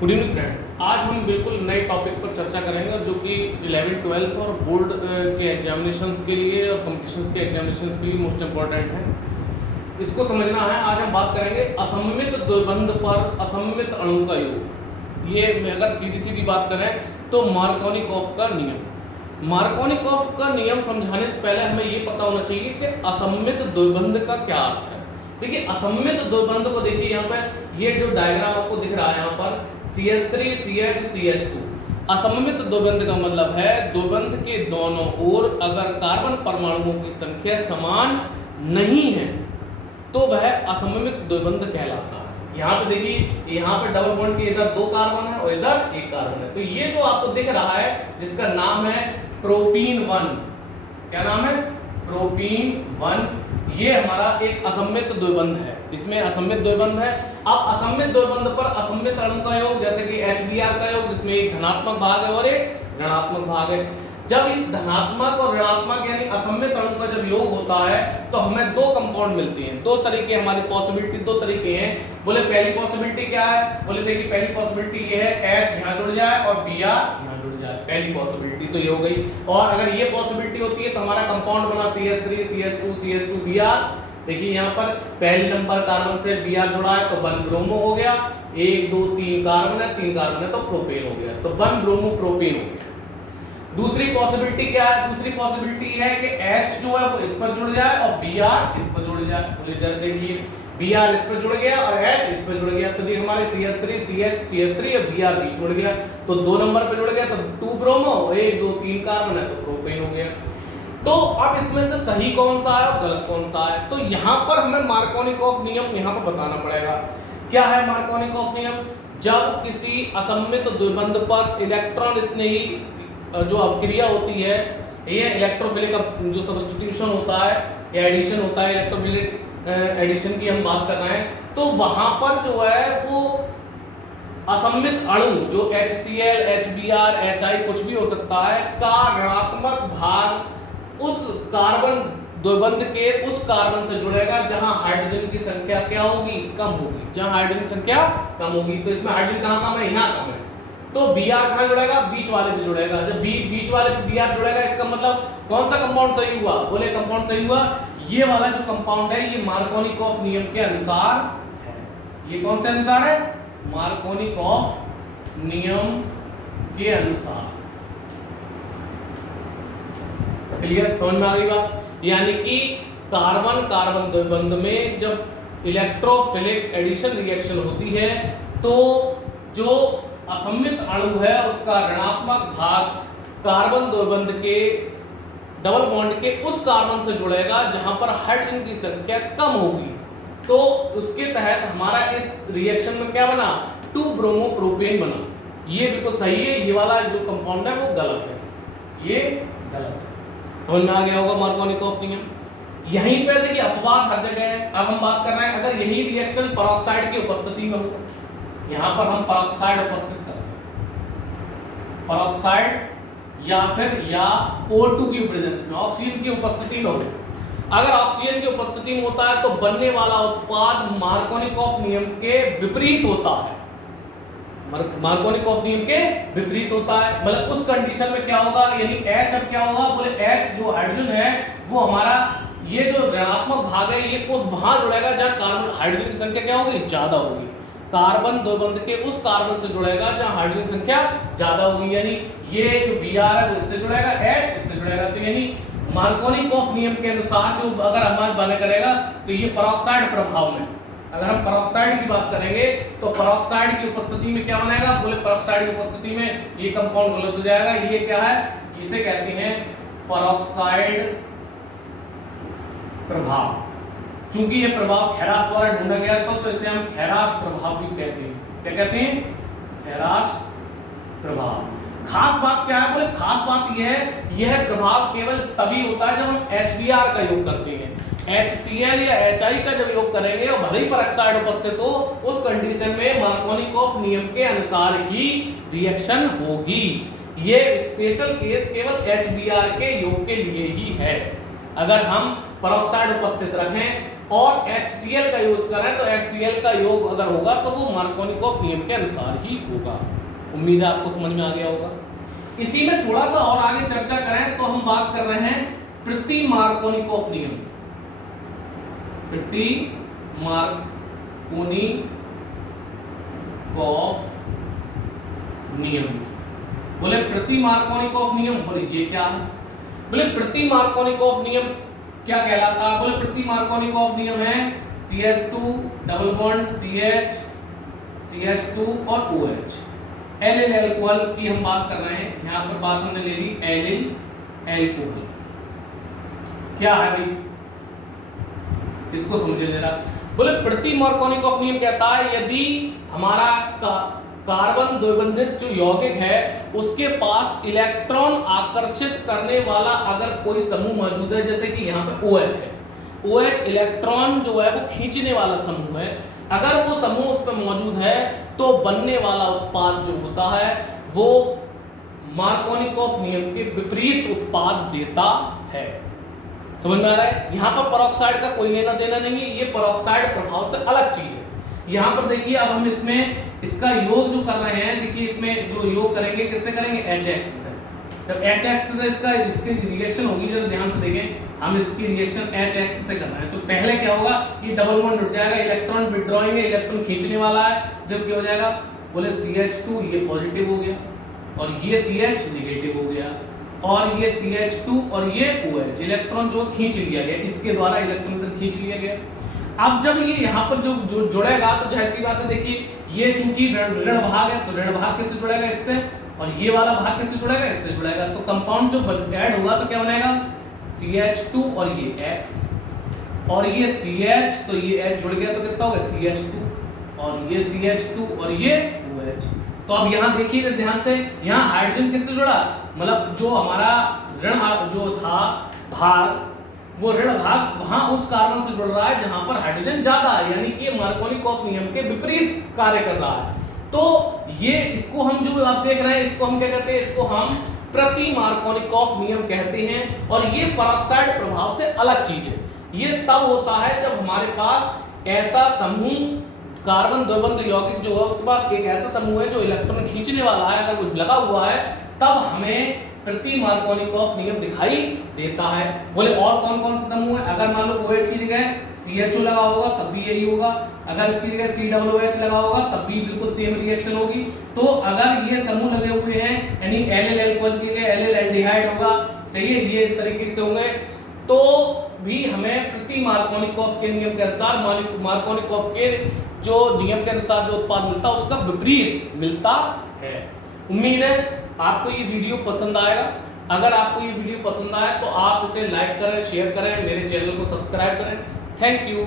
Good evening friends, आज हम बिल्कुल नए टॉपिक पर चर्चा करेंगे जो कि 11th 12th और बोर्ड के एग्जामिनेशंस के लिए और कॉम्पिटिशन्स के एग्जामिनेशंस के लिए मोस्ट इम्पॉर्टेंट है। इसको समझना है। आज हम बात करेंगे असममित द्विबंध पर असममित अणु का योग। ये अगर सीधी सीधी बात करें तो मार्कोनिकॉफ का नियम। मार्कोनिकॉफ का नियम समझाने से पहले हमें ये पता होना चाहिए कि असममित द्विबंध का क्या अर्थ है। देखिए, असममित द्विबंध को देखिए, यहाँ पे ये जो डायग्राम आपको दिख रहा है यहाँ पर CH3 CH CH2, असममित द्विबंध का मतलब है द्विबंध के दोनों ओर अगर कार्बन परमाणुओं की संख्या समान नहीं है तो वह असममित द्विबंध कहलाता है। यहाँ पे देखिए, यहाँ पे डबल बॉन्ड के इधर 2 कार्बन है और इधर 1 कार्बन है। तो ये जो आपको दिख रहा है जिसका नाम है प्रोपीन 1, क्या नाम है? प्रोपीन 1, ये हमारा एक असममित द्विबंध है। इसमें असममित द्विबंध है। अब असममित द्विबंध पर असममित अणु का योग, जैसे कि HBr का योग, जिसमें एक धनात्मक भाग है और एक ऋणात्मक भाग है। जब इस धनात्मक और ऋणात्मक यानी असममित अणु का जब योग होता है तो हमें 2 कंपाउंड मिलते हैं। 2 तरीके हमारी पॉसिबिलिटी, 2 तरीके हैं। बोले पहली पॉसिबिलिटी क्या है? बोले देखिए, पहली पॉसिबिलिटी ये है H यहाँ जुड़ जाए और Br यहाँ जुड़ जाए। पहली पॉसिबिलिटी तो ये हो गई। और अगर ये पॉसिबिलिटी होती है तो हमारा कंपाउंड बना CH3 CH2 CH2 Br। देखिए, यहाँ पर पहले नंबर कार्बन से Br जुड़ा है तो 1 ब्रोमो हो गया। 1 2 3 कार्बन है, 3 कार्बन है तो प्रोपेन हो गया, तो 1 ब्रोमो प्रोपेन हो गया। दूसरी पॉसिबिलिटी क्या है? दूसरी पॉसिबिलिटी है कि H जो है वो इस पर जुड़ जाए और Br इस पर जुड़ जाए। बोले जरा देखिए, Br इस पर जुड़ गया और H इस पर जुड़ गया, तो देखिए हमारे CH3 CH CH3 और Br बीच जुड़ गया, तो 2 नंबर पे जुड़ गया, तो 2 ब्रोमो, 1 2 3 कार्बन है तो प्रोपेन हो गया। तो अब इसमें से सही कौन सा है और गलत कौन सा है? तो यहाँ पर हमें मार्कोनिकॉफ नियम यहाँ पर बताना पड़ेगा। क्या है मार्कोनिकॉफ नियम? जब किसी असममित द्विबंध पर इलेक्ट्रॉन स्नेही जो अभिक्रिया होती है, ये इलेक्ट्रोफिलिक जो सब्स्टिट्यूशन होता है या एडिशन होता है, इलेक्ट्रोफिलिक एडिशन की हम बात कर रहे हैं, तो वहां पर जो है वो असममित अणु जो HCl HBr HI कुछ भी हो सकता है का ऋणात्मक भाग उस कार्बन द्विबंध के उस कार्बन से जुड़ेगा जहां हाइड्रोजन की संख्या क्या होगी? कम होगी। जहां हाइड्रोजन की संख्या कम होगी, तो इसमें हाइड्रोजन कहां कम है? यहां कम है, तो Br कहां जुड़ेगा? बीच वाले पे जुड़ेगा। जब बीच वाले पे Br जुड़ेगा, इसका मतलब कौन सा कंपाउंड सही हुआ? बोले कंपाउंड सही हुआ, ये वाला जो कंपाउंड है ये मार्कोनिकॉफ नियम के अनुसार है। ये कौन से अनुसार है? मार्कोनिकॉफ नियम के अनुसार। क्लियर? समझ में आ गई बात? यानी कि कार्बन कार्बन द्विबंध में जब इलेक्ट्रोफिलिक एडिशन रिएक्शन होती है तो जो असममित अणु है उसका ऋणात्मक भाग कार्बन द्विबंध के डबल बॉन्ड के उस कार्बन से जुड़ेगा जहां पर हाइड्रोजन की संख्या कम होगी। तो उसके तहत हमारा इस रिएक्शन में क्या बना? 2 ब्रोमो प्रोपेन बना। ये बिल्कुल सही है, ये वाला जो कंपाउंड है वो गलत है, ये गलत है। समझ में आ गया होगा मार्कोनिकॉफ नियम। यहीं पे देखिए अपवाद हर जगह है। अब हम बात कर रहे हैं अगर यही रिएक्शन पेरोक्साइड की उपस्थिति में हो, यहां पर हम पेरोक्साइड उपस्थित कर रहे हैं, पेरोक्साइड या फिर O2 की प्रेजेंस में, ऑक्सीजन की उपस्थिति में हो। अगर ऑक्सीजन की उपस्थिति में होता है तो बनने वाला उत्पाद मार्कोनिकॉफ नियम के विपरीत होता है। मार्कोनिकॉफ नियम के विपरीत होता है, मतलब उस कंडीशन में क्या होगा? यानी H अब क्या होगा? बोले H जो हाइड्रोजन है वो हमारा ये जो ऋणात्मक भाग है ये उस वहां जुड़ेगा जहां कार्बन हाइड्रोजन की संख्या क्या होगी? ज्यादा होगी। कार्बन द्विबंध के उस कार्बन से जुड़ेगा जहां हाइड्रोजन संख्या ज्यादा होगी, यानी ये जो Br है वो इससे जुड़ेगा, H इससे जुड़ेगा। तो यानी मार्कोनिकॉफ नियम के अनुसार जो अगर हमारा बने करेगा तो ये पेरोक्साइड प्रभाव में, अगर हम पेरोक्साइड की बात करेंगे तो पेरोक्साइड की उपस्थिति में क्या बनेगा? बोले पेरोक्साइड की उपस्थिति में ये कंपाउंड गलत हो जाएगा। ये क्या है? इसे कहते हैं पेरोक्साइड प्रभाव। चूंकि ये प्रभाव खेरास द्वारा ढूंढा गया था तो इसे हम खेरास प्रभाव भी कहते हैं। क्या कहते हैं? खेरास प्रभाव। खास बात क्या है? बोले खास बात यह है, यह प्रभाव केवल तभी होता है जब हम HBr का योग करते हैं। HCl या HI का जब योग करेंगे और भले ही पेरोक्साइड उपस्थित हो, उस कंडीशन में मार्कोनिकॉफ नियम के अनुसार ही रिएक्शन होगी। ये स्पेशल केस केवल HBr के योग के लिए ही है। अगर हम पेरोक्साइड उपस्थित रखें और HCl का यूज कर रहे हैं तो HCl का योग अगर होगा तो वो मार्कोनिकॉफ नियम के अनुसार ही होगा। उम्मीद है आपको समझ में आ गया होगा। इसी में थोड़ा सा और आगे चर्चा करें तो हम बात कर रहे हैं प्रति मार्कोनिकॉफ नियम। प्रति मार्कोनिकॉफ नियम, बोले प्रति मार्कोनिकॉफ नियम, बोले ये क्या है? बोले प्रति मार्कोनिकॉफ नियम क्या कहलाता है? बोले प्रति मार्कोनिकॉफ नियम है CH2 double bond CH CH2 और OH एलिल अल्कोहल की हम बात कर रहे हैं। यहां पर बात हमने ले ली एलिल अल्कोहल। क्या है भाई, इसको समझे जरा। बोले प्रति मार्कोनिकॉफ नियम कहता है यदि हमारा कार्बन द्विबंधित जो यौगिक है उसके पास इलेक्ट्रॉन आकर्षित करने वाला अगर कोई समूह मौजूद है, जैसे कि यहाँ पे OH है, OH इलेक्ट्रॉन जो है वो खींचने वाला समूह है, अगर वो समूह उस पर मौजूद है तो बनने वाला उत्पाद जो होता है वो मार्कोनिकॉफ नियम के विपरीत उत्पाद देता है। समझ में आ रहा है? यहाँ पर पेरोक्साइड का कोई लेना देना नहीं है, ये पेरोक्साइड प्रभाव से अलग चीज है। यहाँ पर देखिए अब हम इसमें इसका योग जो कर रहे हैं, देखिए इसमें जो योग करेंगे किससे करेंगे? HX से। जब HX से इसकी रिएक्शन होगी, जरा ध्यान से देखें, हम इसकी रिएक्शन HX से कर रहे हैं तो पहले क्या होगा, ये डबल बॉन्ड उठ जाएगा, इलेक्ट्रॉन विड्रॉइंग है, इलेक्ट्रॉन खींचने वाला है, जब क्या हो जाएगा, बोले CH2 ये पॉजिटिव हो गया और ये CH नेगेटिव हो गया और ये CH2 और ये OH इलेक्ट्रॉन जो खींच लिया गया, इसके द्वारा इलेक्ट्रॉन इधर खींच लिया गया। अब जब ये यहाँ पर जो जुड़ेगा तो जाहिर सी बात है, देखिए ये चूंकि ऋण भाग है तो ऋण भाग किससे जुड़ेगा? इससे। और ये वाला भाग किससे जुड़ेगा? इससे जुड़ेगा। तो कंपाउंड जो ऐड होगा तो क्या बनेगा? CH2 और ये X और ये CH, तो ये H जुड़ गया तो कितना होगा? CH2 और ये CH2 और ये OH। तो अब यहाँ देखिए ध्यान से, यहाँ हाइड्रोजन किससे जुड़ा? मतलब जो हमारा ऋण जो था भाग, वो ऋण भाग वहां उस कार्बन से जुड़ रहा है जहां पर हाइड्रोजन ज्यादा है, यानी कि ये मार्कोनिकॉफ नियम के विपरीत कार्य कर रहा है। तो ये इसको हम जो आप देख रहे हैं इसको हम क्या कहते हैं? इसको हम प्रति मार्कोनिकॉफ नियम कहते हैं और ये पेरोक्साइड प्रभाव से अलग चीज है। ये तब होता है जब हमारे पास ऐसा समूह कार्बन द्विबंध यौगिक जो है उसके पास एक ऐसा समूह है जो इलेक्ट्रॉन खींचने वाला है, अगर वो लगा हुआ है तब हमें प्रति मार्कोनिकॉफ नियम दिखाई देता है। बोले और कौन कौन से समूह है? अगर मान लो OH की जगह CHO लगा होगा तब भी यही होगा, अगर इसकी जगह COOH लगा होगा तब भी बिल्कुल सेम रिएक्शन होगी। तो अगर ये समूह लगे हुए हैं यानी एलिल अल्कोहल की जगह एलिल एल्डिहाइड होगा, सही है, ये इस तरीके से होंगे तो भी हमें प्रति मार्कोनिकॉफ के नियम के अनुसार मार्कोनिकॉफ के जो नियम के अनुसार जो उत्पाद मिलता है उसका विपरीत मिलता है। उम्मीद है आपको ये वीडियो पसंद आएगा। अगर आपको ये वीडियो पसंद आए तो आप इसे लाइक करें, शेयर करें, मेरे चैनल को सब्सक्राइब करें। Thank you.